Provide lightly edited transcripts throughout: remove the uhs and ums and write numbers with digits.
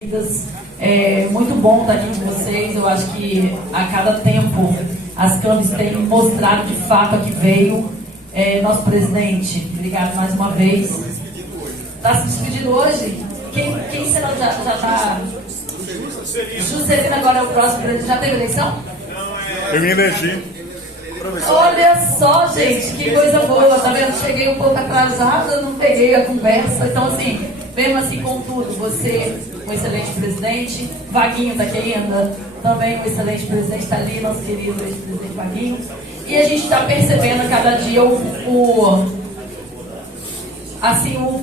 Muito bom estar aqui com vocês. Eu acho que a cada tempo as câmeras têm mostrado de fato a que veio. Nosso presidente, obrigado mais uma vez. Está se despedindo hoje? Quem será? Já está? Juscelino agora é o próximo presidente. Já teve eleição? Eu me elegi. Olha só, gente, que coisa boa. Tá vendo? Cheguei um pouco atrasada, não peguei a conversa. Então, assim, mesmo assim, contudo, você, um excelente presidente. Vaguinho está aqui ainda, também um excelente presidente, está ali, nosso querido ex-presidente Vaguinho. E a gente está percebendo a cada dia o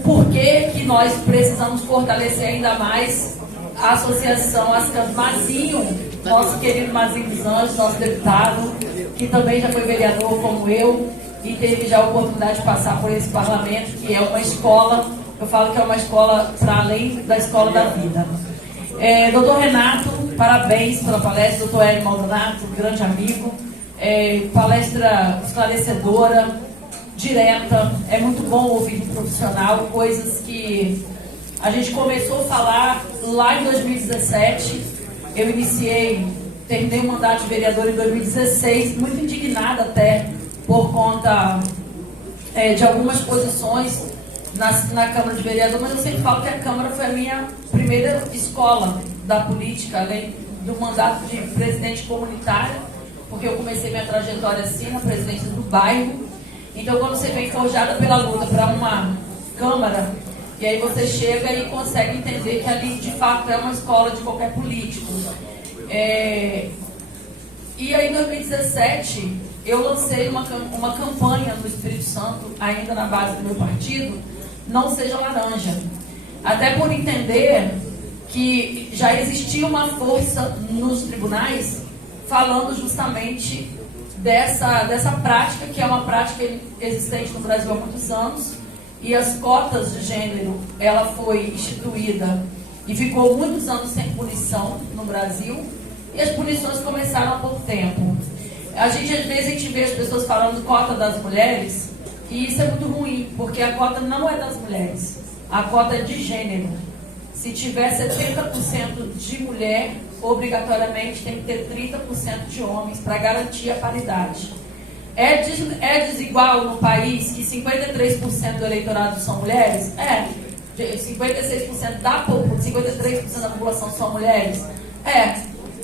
porquê que nós precisamos fortalecer ainda mais a associação Mazinho, nosso querido Mazinho dos Anjos, nosso deputado, que também já foi vereador como eu e teve já a oportunidade de passar por esse parlamento, que é uma escola, eu falo que é uma escola para além da escola da vida. Doutor Renato, parabéns pela palestra. Doutor Hélio Maldonato, grande amigo, palestra esclarecedora, direta, é muito bom ouvir um profissional, coisas que a gente começou a falar lá em 2017, eu terminei o mandato de vereador em 2016, muito indignada até por conta de algumas posições na Câmara de Vereador, mas eu sempre falo que a Câmara foi a minha primeira escola da política, além do mandato de presidente comunitário, porque eu comecei minha trajetória assim, na presidência do bairro. Então, quando você vem forjada pela luta para uma Câmara, e aí você chega e consegue entender que ali, de fato, é uma escola de qualquer político. E aí, em 2017, eu lancei uma campanha no Espírito Santo, ainda na base do meu partido, Não Seja Laranja. Até por entender que já existia uma força nos tribunais falando justamente dessa prática, que é uma prática existente no Brasil há muitos anos, e as cotas de gênero, ela foi instituída e ficou muitos anos sem punição no Brasil, e as punições começaram há pouco tempo. Às vezes, vê as pessoas falando cota das mulheres, e isso é muito ruim, porque a cota não é das mulheres, a cota é de gênero. Se tiver 70% de mulher, obrigatoriamente tem que ter 30% de homens para garantir a paridade. É desigual no país que 53% do eleitorado são mulheres? 56% 53% da população são mulheres?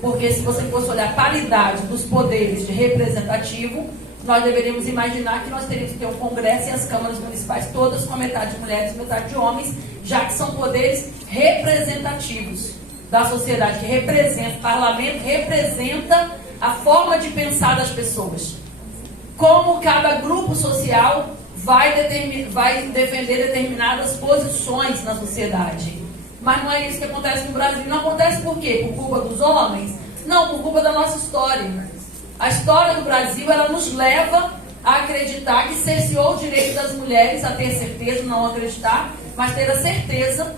Porque se você fosse olhar a paridade dos poderes de representativo, nós deveríamos imaginar que nós teríamos que ter um congresso e as câmaras municipais todas com metade de mulheres e metade de homens, já que são poderes representativos da sociedade, que representa, o parlamento representa a forma de pensar das pessoas. Como cada grupo social vai defender determinadas posições na sociedade. Mas não é isso que acontece no Brasil. Não acontece por quê? Por culpa dos homens? Não, por culpa da nossa história. A história do Brasil, ela nos leva a acreditar que cerceou o direito das mulheres, a ter certeza, não acreditar, mas ter a certeza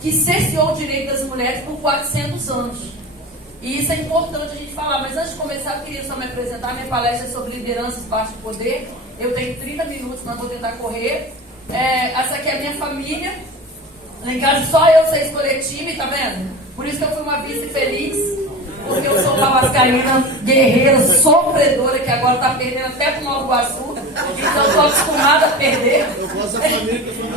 que cerceou o direito das mulheres por 400 anos. E isso é importante a gente falar. Mas antes de começar, eu queria só me apresentar. Minha palestra é sobre liderança, espaço de poder. Eu tenho 30 minutos, mas vou tentar correr. Essa aqui é a minha família. Lá em casa só eu sei escolher time, tá vendo? Por isso que eu fui uma vice feliz, porque eu sou uma vascaína guerreira, sofredora, que agora tá perdendo até pro Nova Iguaçu. Então eu tô acostumada a perder. Eu gosto da família que eu sou.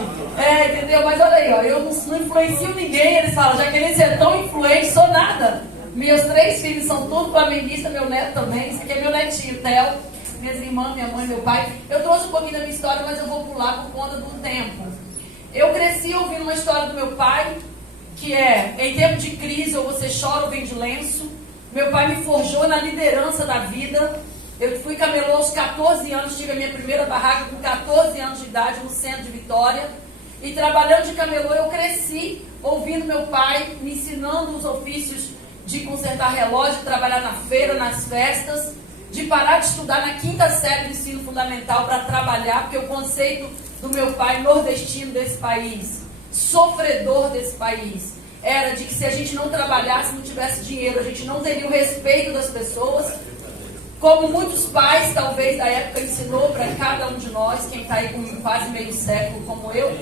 Entendeu? Mas olha aí, ó, eu não influencio ninguém. Eles falam, Jaqueline, é tão influente, sou nada. Meus 3 filhos são tudo flamenguistas, meu neto também. Esse aqui é meu netinho, Theo, minhas irmãs, minha mãe, meu pai. Eu trouxe um pouquinho da minha história, mas eu vou pular por conta do tempo. Eu cresci ouvindo uma história do meu pai, que em tempo de crise, ou você chora ou vende lenço. Meu pai me forjou na liderança da vida. Eu fui camelô aos 14 anos, tive a minha primeira barraca com 14 anos de idade no centro de Vitória. E trabalhando de camelô, eu cresci ouvindo meu pai me ensinando os ofícios de consertar relógio, de trabalhar na feira, nas festas, de parar de estudar na 5ª série do ensino fundamental para trabalhar, porque o conceito do meu pai nordestino desse país, sofredor desse país, era de que se a gente não trabalhasse, não tivesse dinheiro, a gente não teria o respeito das pessoas, como muitos pais, talvez, da época ensinou para cada um de nós, quem está aí com quase meio século como eu.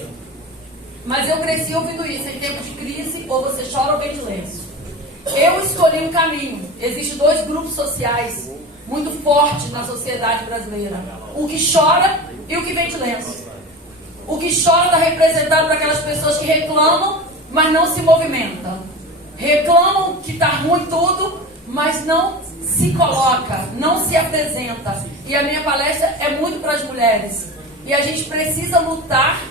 Mas eu cresci ouvindo isso, em tempo de crise, ou você chora ou vem de lenço. Eu escolhi um caminho. Existem dois grupos sociais muito fortes na sociedade brasileira. O que chora e o que vem de lenço. O que chora está representado por aquelas pessoas que reclamam, mas não se movimentam. Reclamam que está ruim tudo, mas não se coloca, não se apresenta. E a minha palestra é muito para as mulheres. E a gente precisa lutar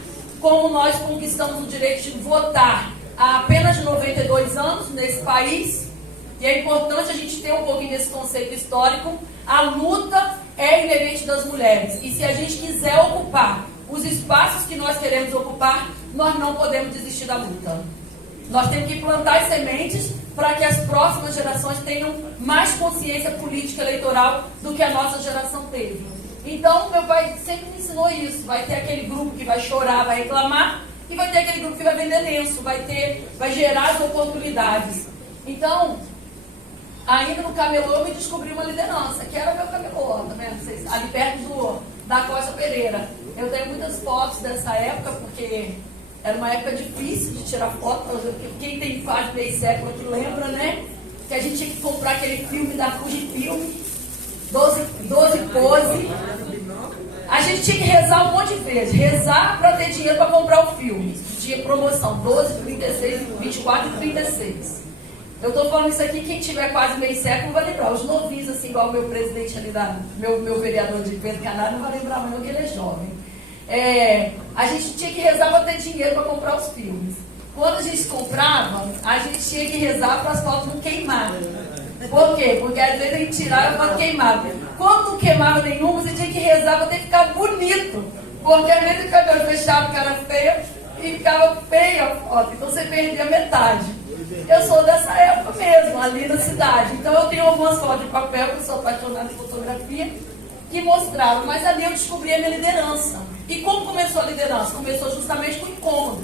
como nós conquistamos o direito de votar há apenas 92 anos nesse país. E é importante a gente ter um pouquinho desse conceito histórico. A luta é inerente das mulheres. E se a gente quiser ocupar os espaços que nós queremos ocupar, nós não podemos desistir da luta. Nós temos que plantar as sementes para que as próximas gerações tenham mais consciência política eleitoral do que a nossa geração teve. Então, meu pai sempre me ensinou isso. Vai ter aquele grupo que vai chorar, vai reclamar, e vai ter aquele grupo que vai vender lenço, vai gerar as oportunidades. Então, ainda no camelô eu me descobri uma liderança, que era meu camelô, tá vendo? Vocês, ali perto da Costa Pereira. Eu tenho muitas fotos dessa época, porque era uma época difícil de tirar foto. Quem tem quase meio século aqui lembra, né? Que a gente tinha que comprar aquele filme da Fujifilm, 12 pose. A gente tinha que rezar um monte de vezes. Rezar para ter dinheiro para comprar o filme. Tinha promoção, 12, 36, 24 e 36. Eu estou falando isso aqui, quem tiver quase meio século vai lembrar. Os novinhos, assim, igual o meu presidente ali, meu vereador de Pedro Canário, não vai lembrar não, que ele é jovem. A gente tinha que rezar para ter dinheiro para comprar os filmes. Quando a gente comprava, a gente tinha que rezar para as fotos não queimarem. Por quê? Porque às vezes a gente tirava a foto queimada. Quando não queimava nenhuma, você tinha que rezar para ter que ficar bonito. Porque às vezes o cabelo fechado, cara feia, e ficava feia a foto. Então você perdia metade. Eu sou dessa época mesmo, ali na cidade. Então eu tenho algumas fotos de papel, que eu sou apaixonada por fotografia, que mostraram. Mas ali eu descobri a minha liderança. E como começou a liderança? Começou justamente com incômodo.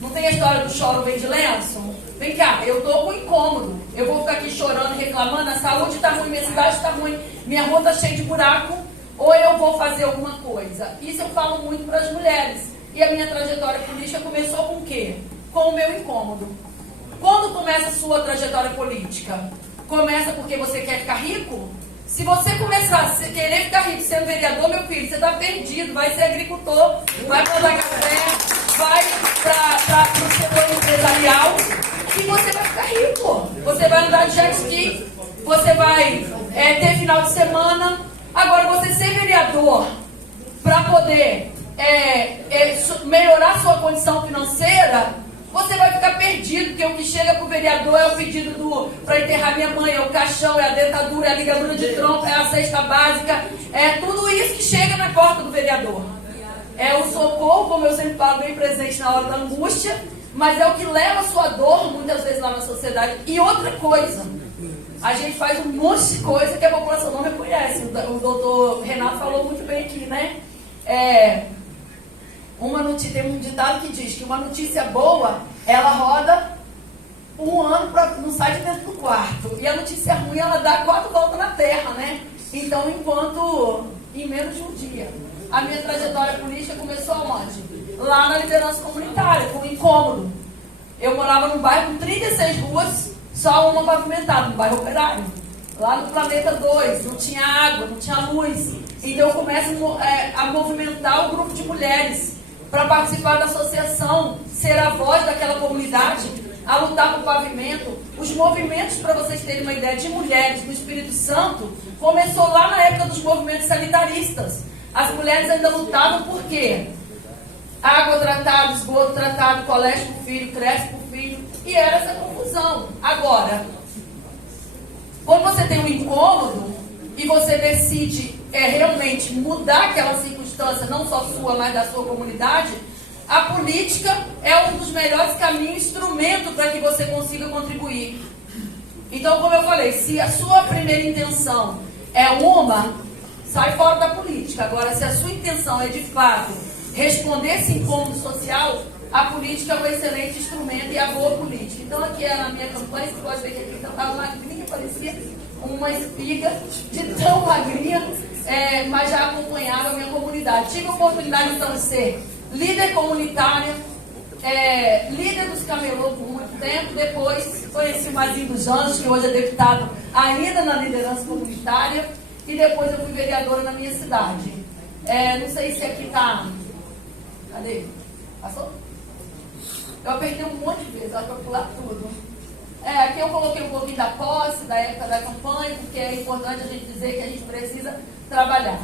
Não tem a história do choro vem de lenço? Vem cá, eu estou com incômodo. Eu vou ficar aqui chorando e reclamando, a saúde está ruim, minha cidade está ruim, minha rua está cheia de buraco, ou eu vou fazer alguma coisa. Isso eu falo muito para as mulheres. E a minha trajetória política começou com o quê? Com o meu incômodo. Quando começa a sua trajetória política? Começa porque você quer ficar rico? Se você começar a querer ficar rico sendo vereador, meu filho, você está perdido. Vai ser agricultor, vai plantar café, vai para o setor empresarial e você vai ficar rico. Você vai andar de jet ski, você vai ter final de semana. Agora, você ser vereador para poder melhorar sua condição financeira, você vai ficar perdido, porque o que chega para o vereador é o pedido para enterrar minha mãe, é o caixão, é a dentadura, é a ligadura de trompa, é a cesta básica, é tudo isso que chega na porta do vereador. É o socorro, como eu sempre falo, bem presente na hora da angústia, mas é o que leva a sua dor, muitas vezes, lá na sociedade. E outra coisa, a gente faz um monte de coisa que a população não reconhece. O doutor Renato falou muito bem aqui, né? Tem um ditado que diz que uma notícia boa, ela roda um ano, não sai de dentro do quarto. E a notícia ruim, ela dá 4 voltas na terra, né? Então, em menos de um dia. A minha trajetória política começou onde? Lá na liderança comunitária, com incômodo. Eu morava num bairro com 36 ruas, só uma pavimentada, no bairro Operário. Lá no Planeta 2, não tinha água, não tinha luz. Então eu começo a movimentar o grupo de mulheres para participar da associação, ser a voz daquela comunidade, a lutar por pavimento. Os movimentos, para vocês terem uma ideia, de mulheres do Espírito Santo, começou lá na época dos movimentos sanitaristas. As mulheres ainda lutavam por quê? Água tratada, esgoto tratado, colégio para o filho, creche para o filho, e era essa confusão. Agora, quando você tem um incômodo e você decide realmente mudar aquela circunstância, não só sua, mas da sua comunidade, a política é um dos melhores caminhos, instrumento para que você consiga contribuir. Então, como eu falei, se a sua primeira intenção é sai fora da política. Agora, se a sua intenção é, de fato, responder esse incômodo social, a política é um excelente instrumento e a boa política. Então, aqui na minha campanha, você pode ver que aqui estava magrinha, parecia uma espiga de tão magrinha, mas já acompanhava a minha comunidade. Tive a oportunidade, então, de ser líder comunitária, líder dos camelôs por muito tempo, depois conheci o Mazinho dos Anjos, que hoje é deputado ainda na liderança comunitária, e depois eu fui vereadora na minha cidade. Não sei se aqui está... Cadê? Passou? Eu apertei um monte de vezes, acho que vou pular tudo. Aqui eu coloquei um pouquinho da posse, da época da campanha, porque é importante a gente dizer que a gente precisa trabalhar.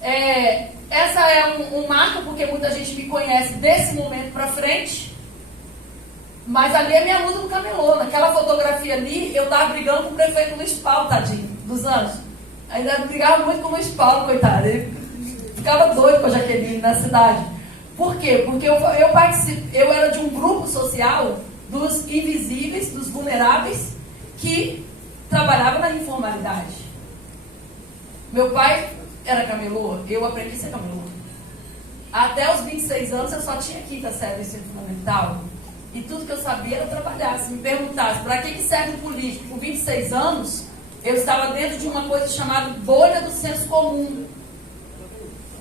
Essa é um marco, porque muita gente me conhece desse momento para frente, mas ali é minha luta no camelô. Naquela fotografia ali, eu estava brigando com o prefeito Luiz Paulo, tadinho, dos Anjos. Ainda brigava muito com o Luiz Paulo, coitado. Ele ficava doido com a Jaqueline na cidade. Por quê? Porque eu era de um grupo social dos invisíveis, dos vulneráveis, que trabalhava na informalidade. Meu pai era camelô, eu aprendi a ser camelô. Até os 26 anos eu só tinha quinta série do ensino fundamental. E tudo que eu sabia era trabalhar. Se me perguntasse para que serve o político com 26 anos, eu estava dentro de uma coisa chamada bolha do senso comum.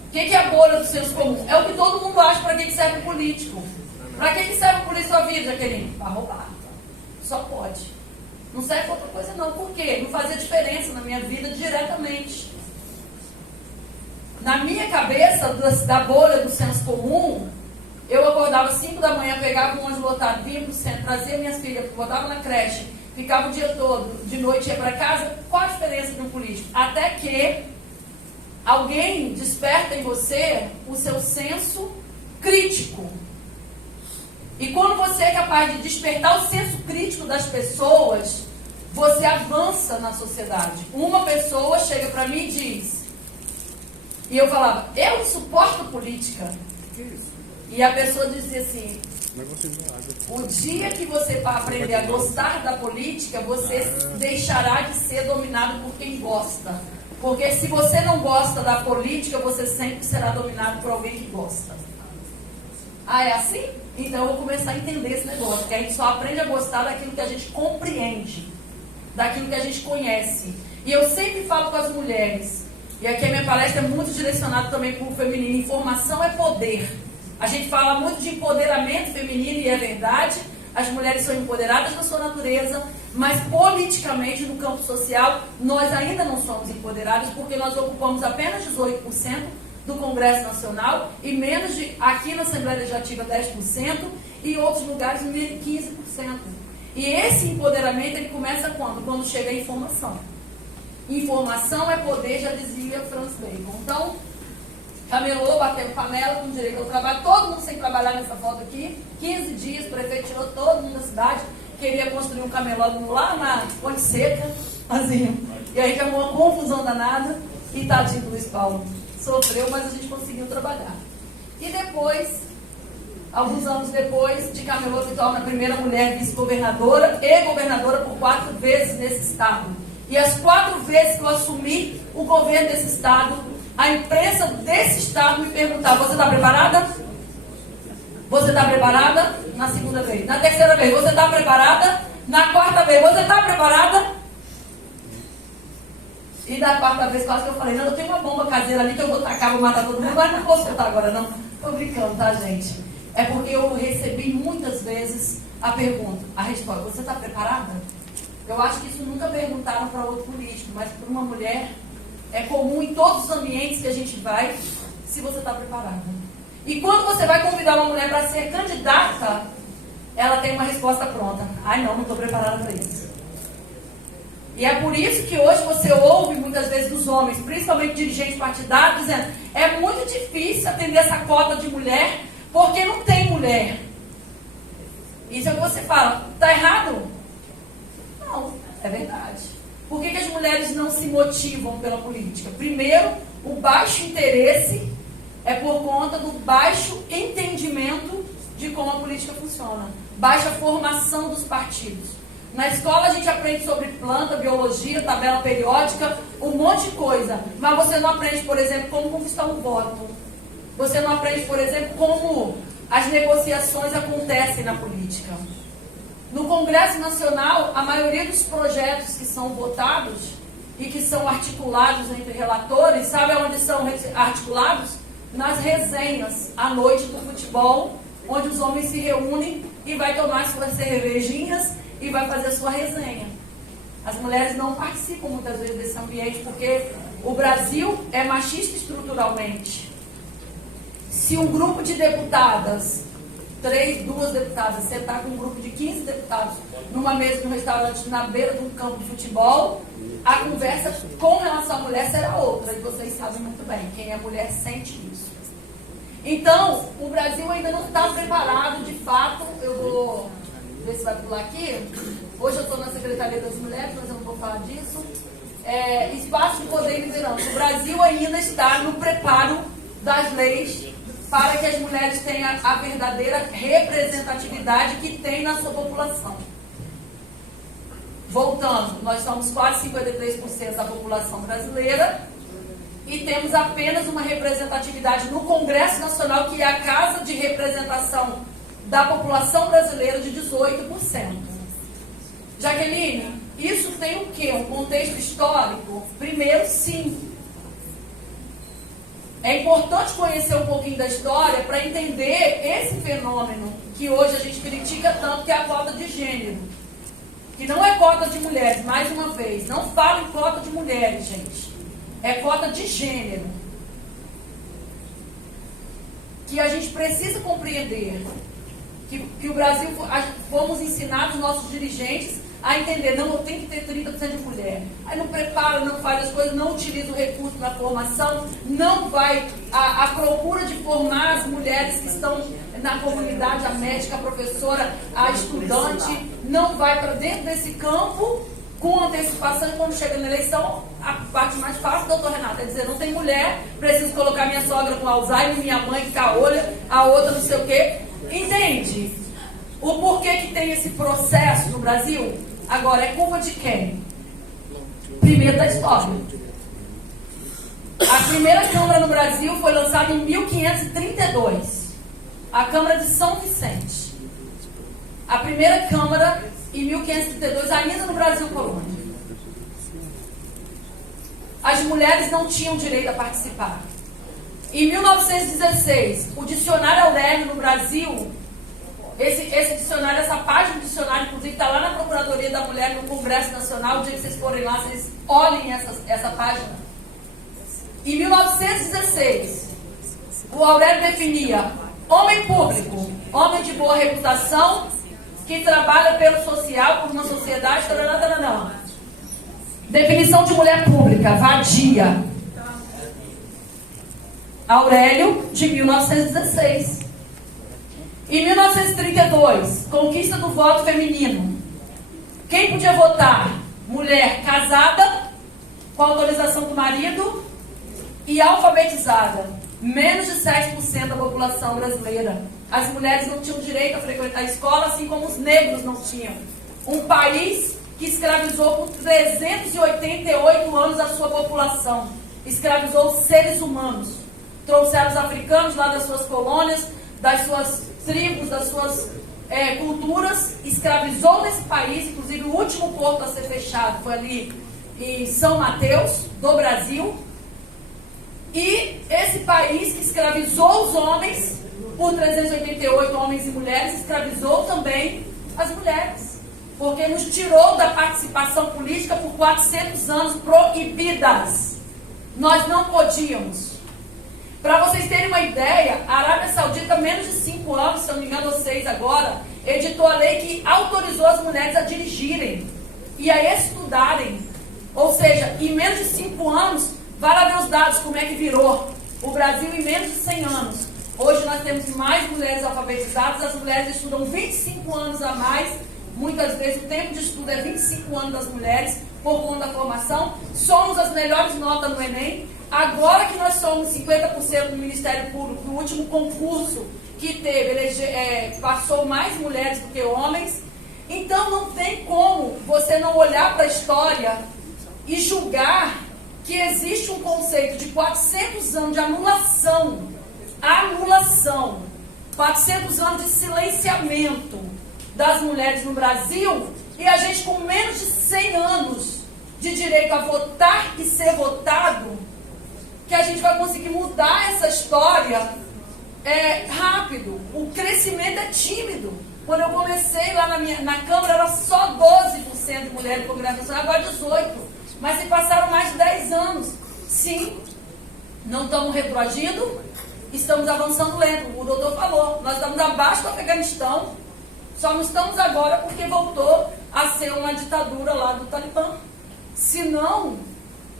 O que é a bolha do senso comum? É o que todo mundo acha para que serve o político. Para que serve o político na sua vida, Jaqueline? Para roubar. Só pode. Não serve para outra coisa não. Por quê? Não fazia diferença na minha vida diretamente. Na minha cabeça, da bolha do senso comum, eu acordava às 5 da manhã, pegava um ônibus lotado, vinha para o centro, trazia minhas filhas, botava na creche, ficava o dia todo, de noite ia para casa. Qual a diferença de um político? Até que alguém desperta em você o seu senso crítico. E quando você é capaz de despertar o senso crítico das pessoas, você avança na sociedade. Uma pessoa chega para mim e diz, e eu falava, eu não suporto política. E a pessoa dizia assim, o dia que você vai aprender a gostar da política, você deixará de ser dominado por quem gosta. Porque se você não gosta da política, você sempre será dominado por alguém que gosta. Ah, é assim? Então eu vou começar a entender esse negócio. Porque a gente só aprende a gostar daquilo que a gente compreende, daquilo que a gente conhece. E eu sempre falo com as mulheres, e aqui a minha palestra é muito direcionada também para o feminino. Informação é poder. A gente fala muito de empoderamento feminino e é verdade. As mulheres são empoderadas na sua natureza, mas politicamente, no campo social, nós ainda não somos empoderadas, porque nós ocupamos apenas 18% do Congresso Nacional e menos de, aqui na Assembleia Legislativa, 10%, e em outros lugares, 15%. E esse empoderamento, ele começa quando? Quando chega a informação. Informação é poder, já dizia Francis Bacon. Então, camelô, batendo panela, com direito ao trabalho, todo mundo sem trabalhar nessa foto aqui, 15 dias, o prefeito tirou todo mundo da cidade, queria construir um camelódromo lá na Ponte Seca, assim, e aí que arrumou uma confusão danada, e tadinho do Luiz Paulo, sofreu, mas a gente conseguiu trabalhar. E depois, alguns anos depois, de camelô se torna a primeira mulher vice-governadora e governadora por 4 vezes nesse estado. E as 4 vezes que eu assumi o governo desse estado, a imprensa desse estado me perguntava, você está preparada? Você está preparada? Na segunda vez. Na terceira vez, você está preparada? Na quarta vez, você está preparada? E da quarta vez, quase que eu falei, não, eu tenho uma bomba caseira ali que eu vou tacar, vou matar todo mundo, mas não vou soltar agora, não. Estou brincando, tá, gente? É porque eu recebi muitas vezes a pergunta, a resposta, você está preparada? Eu acho que isso nunca perguntaram para outro político, mas para uma mulher é comum em todos os ambientes que a gente vai, se você está preparada. E quando você vai convidar uma mulher para ser candidata, ela tem uma resposta pronta. Ai, não estou preparada para isso. E é por isso que hoje você ouve muitas vezes dos homens, principalmente dirigentes partidários, dizendo, é muito difícil atender essa cota de mulher, porque não tem mulher. Isso é o que você fala. Está errado? Não, é verdade. Por que as mulheres não se motivam pela política? Primeiro, o baixo interesse é por conta do baixo entendimento de como a política funciona. Baixa formação dos partidos. Na escola a gente aprende sobre planta, biologia, tabela periódica, um monte de coisa. Mas você não aprende, por exemplo, como conquistar um voto. Você não aprende, por exemplo, como as negociações acontecem na política. No Congresso Nacional, a maioria dos projetos que são votados e que são articulados entre relatores, sabe onde são articulados? Nas resenhas, à noite do futebol, onde os homens se reúnem e vai tomar suas cervejinhas e vai fazer sua resenha. As mulheres não participam muitas vezes desse ambiente porque o Brasil é machista estruturalmente. Se um grupo de deputadas, duas deputadas, sentar com um grupo de 15 deputados numa mesa de um restaurante na beira de um campo de futebol, a conversa com relação à mulher será outra. E vocês sabem muito bem, quem é mulher sente isso. Então, o Brasil ainda não está preparado, de fato. Eu vou ver se vai pular aqui. Hoje eu estou na Secretaria das Mulheres, mas eu não vou falar disso. Espaço de poder e liderança. O Brasil ainda está no preparo das leis para que as mulheres tenham a verdadeira representatividade que tem na sua população. Voltando, nós somos quase 53% da população brasileira e temos apenas uma representatividade no Congresso Nacional, que é a casa de representação da população brasileira, de 18%. Jaqueline, isso tem o quê? Um contexto histórico? Primeiro, sim. É importante conhecer um pouquinho da história para entender esse fenômeno que hoje a gente critica tanto, que é a cota de gênero. Que não é cota de mulheres, mais uma vez. Não falo em cota de mulheres, gente. É cota de gênero. Que a gente precisa compreender. Que o Brasil, fomos ensinados, nossos dirigentes, a entender, não, eu tenho que ter 30% de mulher. Aí não prepara, não faz as coisas, não utiliza o recurso na formação, não vai à procura de formar as mulheres que estão na comunidade, a médica, a professora, a estudante, não vai para dentro desse campo com antecipação, e quando chega na eleição, a parte mais fácil, doutor Renato, é dizer, não tem mulher, preciso colocar minha sogra com Alzheimer, minha mãe que caolha, a outra não sei o quê. Entende? O porquê que tem esse processo no Brasil? Agora, é culpa de quem? Primeiro da história. A primeira Câmara no Brasil foi lançada em 1532. A Câmara de São Vicente. A primeira Câmara em 1532, ainda no Brasil colônia. As mulheres não tinham direito a participar. Em 1916, o dicionário Aurélio no Brasil, esse dicionário, essa página do dicionário, inclusive, está lá na Procuradoria da Mulher, no Congresso Nacional. O dia que vocês forem lá, vocês olhem essa página. Em 1916, o Aurélio definia homem público, homem de boa reputação, que trabalha pelo social, por uma sociedade, taranã. Definição de mulher pública, vadia. Aurélio, de 1916. Em 1932, conquista do voto feminino. Quem podia votar? Mulher casada, com autorização do marido e alfabetizada. Menos de 7% da população brasileira. As mulheres não tinham direito a frequentar a escola, assim como os negros não tinham. Um país que escravizou por 388 anos a sua população. Escravizou seres humanos. Trouxeram os africanos lá das suas colônias, das suas tribos, das suas culturas, escravizou nesse país. Inclusive o último porto a ser fechado foi ali em São Mateus, do Brasil. E esse país que escravizou os homens, por 388 homens e mulheres, escravizou também as mulheres. Porque nos tirou da participação política por 400 anos proibidas. Nós não podíamos. Para vocês terem uma ideia, a Arábia Saudita, menos de 5 anos, se eu não me engano, ou 6 agora, editou a lei que autorizou as mulheres a dirigirem e a estudarem. Ou seja, em menos de 5 anos, vai lá ver os dados, como é que virou o Brasil em menos de 100 anos. Hoje nós temos mais mulheres alfabetizadas, as mulheres estudam 25 anos a mais, muitas vezes o tempo de estudo é 25 anos das mulheres, por conta da formação. Somos as melhores notas no Enem. Agora que nós somos 50% no Ministério Público, no último concurso que teve, passou mais mulheres do que homens. Então não tem como você não olhar para a história e julgar que existe um conceito de 400 anos de anulação, 400 anos de silenciamento das mulheres no Brasil, e a gente com menos de 100 anos de direito a votar e ser votado, que a gente vai conseguir mudar essa história rápido, o crescimento é tímido. Quando eu comecei lá na Câmara, era só 12% de mulheres no Congresso Nacional, agora 18%. Mas se passaram mais de 10 anos. Sim, não estamos retroagindo, estamos avançando lento. O doutor falou, nós estamos abaixo do Afeganistão, só não estamos agora porque voltou a ser uma ditadura lá do Talibã. Se não,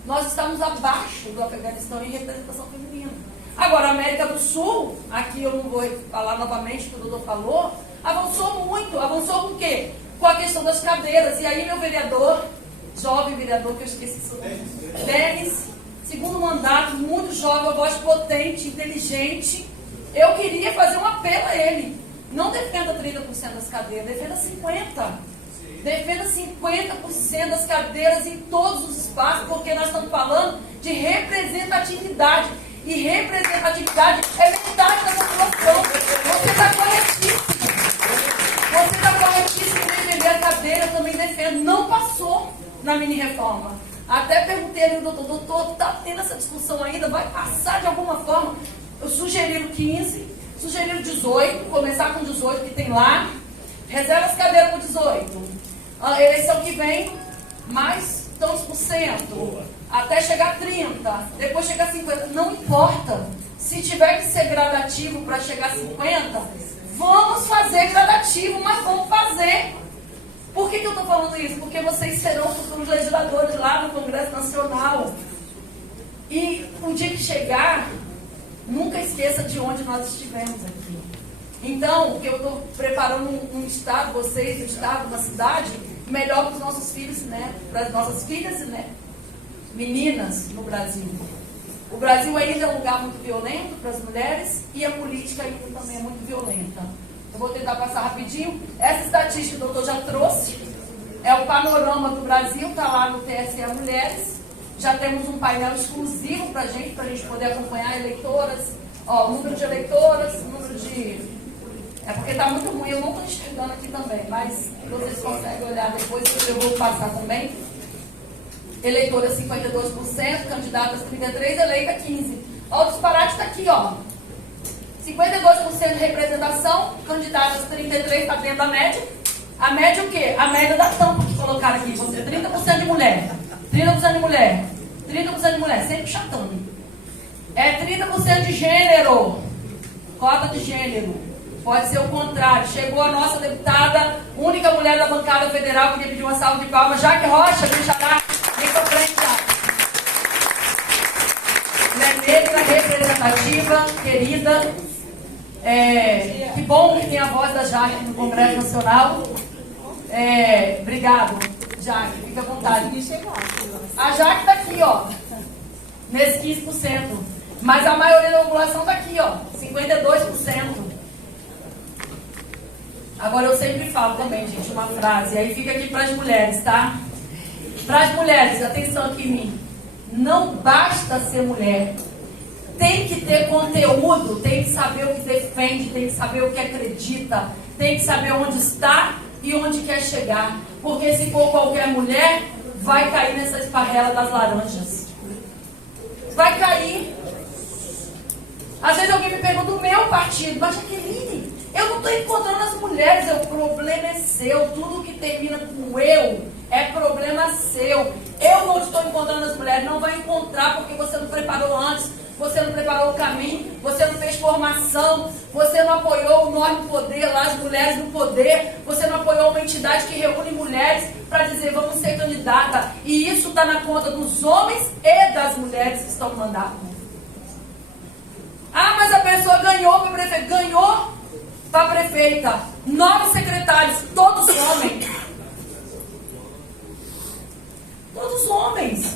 nós estamos abaixo do Afeganistão em representação feminina. Agora, a América do Sul, aqui eu não vou falar novamente o que o doutor falou, avançou muito. Avançou com o quê? Com a questão das cadeiras. E aí, meu vereador, jovem vereador, que eu esqueci o seu nome, Denis, segundo mandato, muito jovem, uma voz potente, inteligente. Eu queria fazer um apelo a ele. Não defenda 30% das cadeiras, defenda 50%. Defenda 50% das cadeiras em todos os espaços, porque nós estamos falando de representatividade. E representatividade é metade da população. Você está corretíssimo. Você está corretíssimo em defender a cadeira, eu também defendo. Não passou na mini-reforma. Até perguntei ali ao doutor, está tendo essa discussão ainda? Vai passar de alguma forma? Eu sugeri 15, sugeri 18, começar com 18 que tem lá. Reserva as cadeiras por 18. A eleição que vem, mais tantos por cento. Até chegar a 30, depois chegar a 50, não importa. Se tiver que ser gradativo para chegar a 50, vamos fazer gradativo, mas vamos fazer. Por que eu estou falando isso? Porque vocês serão futuros legisladores lá no Congresso Nacional. E o dia que chegar, nunca esqueça de onde nós estivemos aqui. Então, que eu estou preparando um estado, vocês, um estado, uma cidade, melhor para os nossos filhos e netos, para as nossas filhas e netos. Meninas no Brasil. O Brasil ainda é um lugar muito violento para as mulheres e a política ainda também é muito violenta. Eu vou tentar passar rapidinho. Essa estatística que o doutor já trouxe é o panorama do Brasil, está lá no TSE Mulheres. Já temos um painel exclusivo para a gente poder acompanhar eleitoras, número de eleitoras, número de... É porque está muito ruim, eu não estou enxergando aqui também, mas vocês conseguem olhar depois, eu vou passar também. Eleitoras 52%, candidatas 33%, eleita 15%. Ó, o disparate está aqui, ó. 52% de representação, candidatas 33%, está dentro da média. A média o quê? A média da tampa que colocaram aqui. Você 30% de mulher, 30% de mulher, 30% de mulher, sempre chatando. É 30% de gênero, cota de gênero. Pode ser o contrário. Chegou a nossa deputada, única mulher da bancada federal, queria pedir uma salva de palmas, Jaque Rocha, deixará. Vem pra frente, mulher negra, representativa, querida. Que bom que tem a voz da Jaque no Congresso Nacional. Obrigado, Jaque, fica à vontade. A Jaque está aqui, ó, nesse 15%. Mas a maioria da população está aqui, ó, 52%. Agora eu sempre falo também, gente, uma frase, aí fica aqui para as mulheres, tá? Para as mulheres, atenção aqui em mim. Não basta ser mulher. Tem que ter conteúdo, tem que saber o que defende, tem que saber o que acredita, tem que saber onde está e onde quer chegar. Porque se for qualquer mulher, vai cair nessa esparrela das laranjas. Vai cair. Às vezes alguém me pergunta do meu partido, mas Jaqueline, eu não estou encontrando as mulheres. O problema é seu. Tudo que termina com eu é problema seu. Eu não estou encontrando as mulheres. Não vai encontrar porque você não preparou antes. Você não preparou o caminho. Você não fez formação. Você não apoiou o Nós no Poder, lá as mulheres no poder. Você não apoiou uma entidade que reúne mulheres para dizer vamos ser candidata. E isso está na conta dos homens e das mulheres que estão no mandato. Ah, mas a pessoa ganhou para prefeita. Ganhou para prefeita. 9 secretários, todos homens. Todos homens.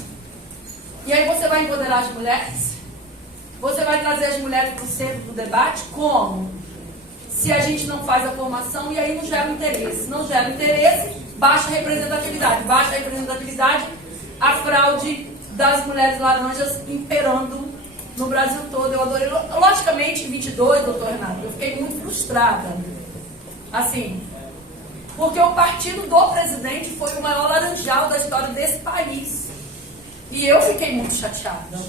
E aí você vai empoderar as mulheres? Você vai trazer as mulheres para o centro do debate? Como? Se a gente não faz a formação e aí não gera interesse. Não gera interesse, baixa representatividade. Baixa representatividade, a fraude das mulheres laranjas imperando no Brasil todo. Eu adorei. Logicamente, em 22, doutor Renato, eu fiquei muito frustrada. Assim, porque o partido do presidente foi o maior laranjal da história desse país. E eu fiquei muito chateada.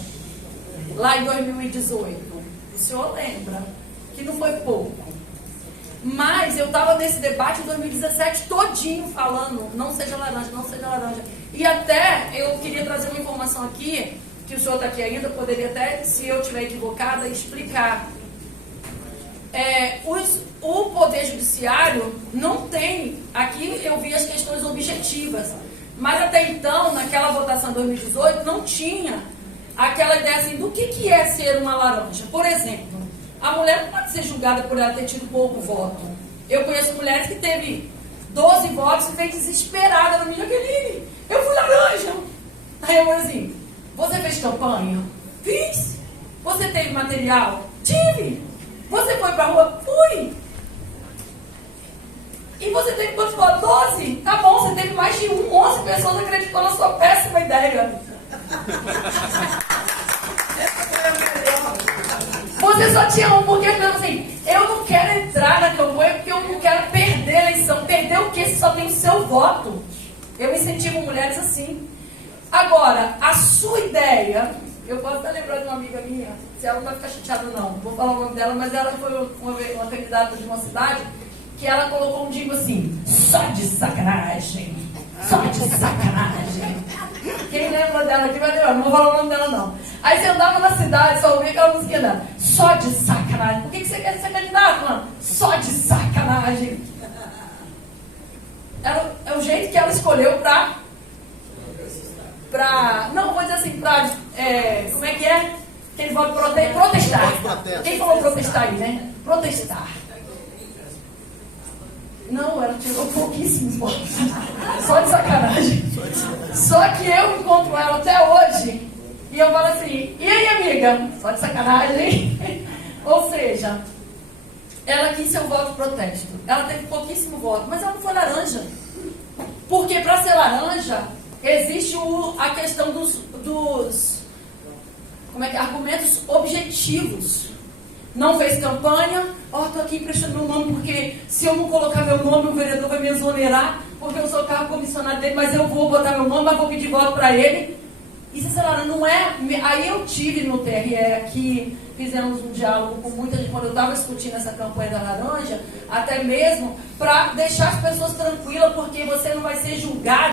Lá em 2018, o senhor lembra que não foi pouco. Mas eu estava nesse debate em 2017 todinho falando, não seja laranja, não seja laranja. E até eu queria trazer uma informação aqui, que o senhor está aqui ainda, poderia até, se eu estiver equivocada, explicar. O Poder Judiciário não tem, aqui eu vi as questões objetivas, mas até então, naquela votação de 2018, não tinha aquela ideia assim, do que é ser uma laranja. Por exemplo, a mulher não pode ser julgada por ela ter tido pouco voto. Eu conheço mulheres que teve 12 votos e veio desesperada no milho, Jaqueline, eu fui laranja. Aí eu falei assim, você fez campanha? Fiz. Você teve material? Tive. Você foi pra rua? Fui. E você teve quantos votos? 12? Tá bom, você teve mais de 11 pessoas acreditando na sua péssima ideia. Você só tinha um, porque assim, eu não quero entrar na campanha porque eu não quero perder a eleição. Perder o quê? Se só tem o seu voto. Eu incentivo mulheres assim. Agora, a sua ideia, eu posso até lembrar de uma amiga minha, se ela não vai ficar chateada não, vou falar o nome dela, mas ela foi uma candidata de uma cidade que ela colocou um digo assim, só de sacanagem, só de sacanagem. Quem lembra dela aqui vai lembrar, não vou falar o nome dela não. Aí você andava na cidade, só ouvia aquela musiquinha dela, só de sacanagem. Por que você quer ser candidato, mano? Só de sacanagem. É o jeito que ela escolheu pra não, vou dizer assim, como é que é? Aquele voto protestar. Quem falou protestar aí, né? Protestar. Não, ela tirou pouquíssimos votos. Só de sacanagem. Só que eu encontro ela até hoje e eu falo assim, e aí, amiga? Só de sacanagem. Ou seja, ela quis ser um voto de protesto. Ela teve pouquíssimo voto, mas ela não foi laranja. Porque para ser laranja, existe a questão dos argumentos objetivos. Não fez campanha, estou aqui prestando meu nome, porque se eu não colocar meu nome, o vereador vai me exonerar, porque eu sou o cargo comissionado dele, mas eu vou botar meu nome, mas vou pedir voto para ele. Isso, sei lá, não é... Aí eu tive no TRE aqui, fizemos um diálogo com muita gente, quando eu estava discutindo essa campanha da laranja, até mesmo para deixar as pessoas tranquilas, porque você não vai ser julgado